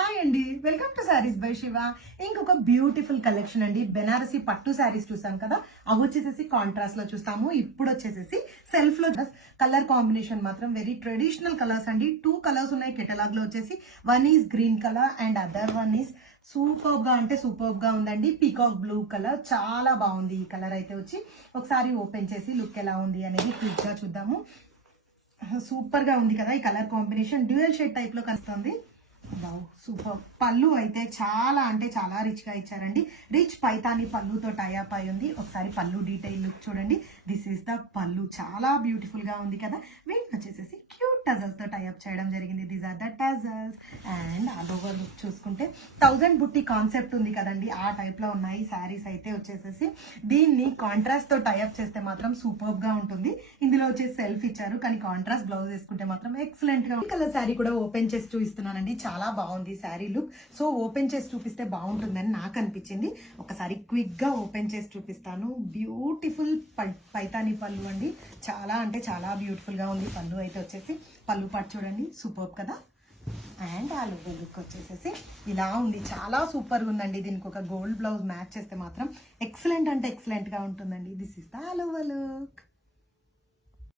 Hi అండి, welcome to saris by Shiva. ఇంకొక beautiful collection అండి. బెనారసి పట్టు సారీస్ చూసాం కదా, అవి వచ్చేసేసి కాంట్రాస్ట్ లో చూస్తాము. ఇప్పుడు వచ్చేసేసి సెల్ఫ్ లో కలర్ కాంబినేషన్ మాత్రం వెరీ ట్రెడిషనల్ కలర్స్ అండి. 2 కలర్స్ ఉన్నాయి కెటలాగ్ లో వచ్చేసి. One is green colour and other one is super గా అంటే సూపర్ గా ఉందండి. పీకాక్ బ్లూ కలర్ చాలా బాగుంది. ఈ కలర్ అయితే వచ్చి ఒకసారి ఓపెన్ చేసి లుక్ ఎలా ఉంది అనేది క్విక్ గా చూద్దాము. సూపర్ గా ఉంది కదా ఈ colour combination. Dual shade type లో కనిపిస్తుంది. సూపర్. పళ్ళు అయితే చాలా అంటే చాలా రిచ్ గా ఇచ్చారండి. రిచ్ పైతాని పళ్ళుతో టైఅప్ అయి ఉంది. ఒకసారి పళ్ళు డీటెయిల్ లుక్ చూడండి. దిస్ ఈస్ ద పళ్ళు. చాలా బ్యూటిఫుల్ గా ఉంది కదా. వీటిని వచ్చేసేసి క్యూట్ టజల్స్ తో టైఅప్ చేయడం జరిగింది. These are the tassels. And all over look చూసుకుంటే 1000 బుట్టి కాన్సెప్ట్ ఉంది కదండి, ఆ టైప్ లో ఉన్నాయి శారీస్ అయితే వచ్చేసేసి. దీన్ని కాంట్రాస్ట్ తో టైఅప్ చేస్తే మాత్రం సూపర్ గా ఉంటుంది. ఇందులో వచ్చేసి సెల్ఫ్ ఇచ్చారు, కానీ కాంట్రాస్ట్ బ్లౌజ్ వేసుకుంటే మాత్రం ఎక్సలెంట్ గా. ఈ కలర్ శారీ కూడా ఓపెన్ చేసి చూపిస్తున్నానండి. చాలా బాగుంది శారీ లుక్. సో ఓపెన్ చేసి చూపిస్తే బాగుంటుందని నాకు అనిపించింది. ఒకసారి క్విక్ గా ఓపెన్ చేసి చూపిస్తాను. బ్యూటిఫుల్ పైతాని పళ్ళు అండి. చాలా అంటే చాలా బ్యూటిఫుల్ గా ఉంది. పళ్ళు అయితే వచ్చేసి పళ్ళు పాటు చూడండి, సూపర్ కదా. అండ్ ఆల్ ఓవర్ లుక్ వచ్చేసేసి ఇలా ఉంది. చాలా సూపర్ గా ఉందండి. దీనికి ఒక గోల్డ్ బ్లౌజ్ మ్యాచ్ చేస్తే మాత్రం ఎక్సలెంట్ అంటే ఎక్సలెంట్ గా ఉంటుందండి. This is the all over look.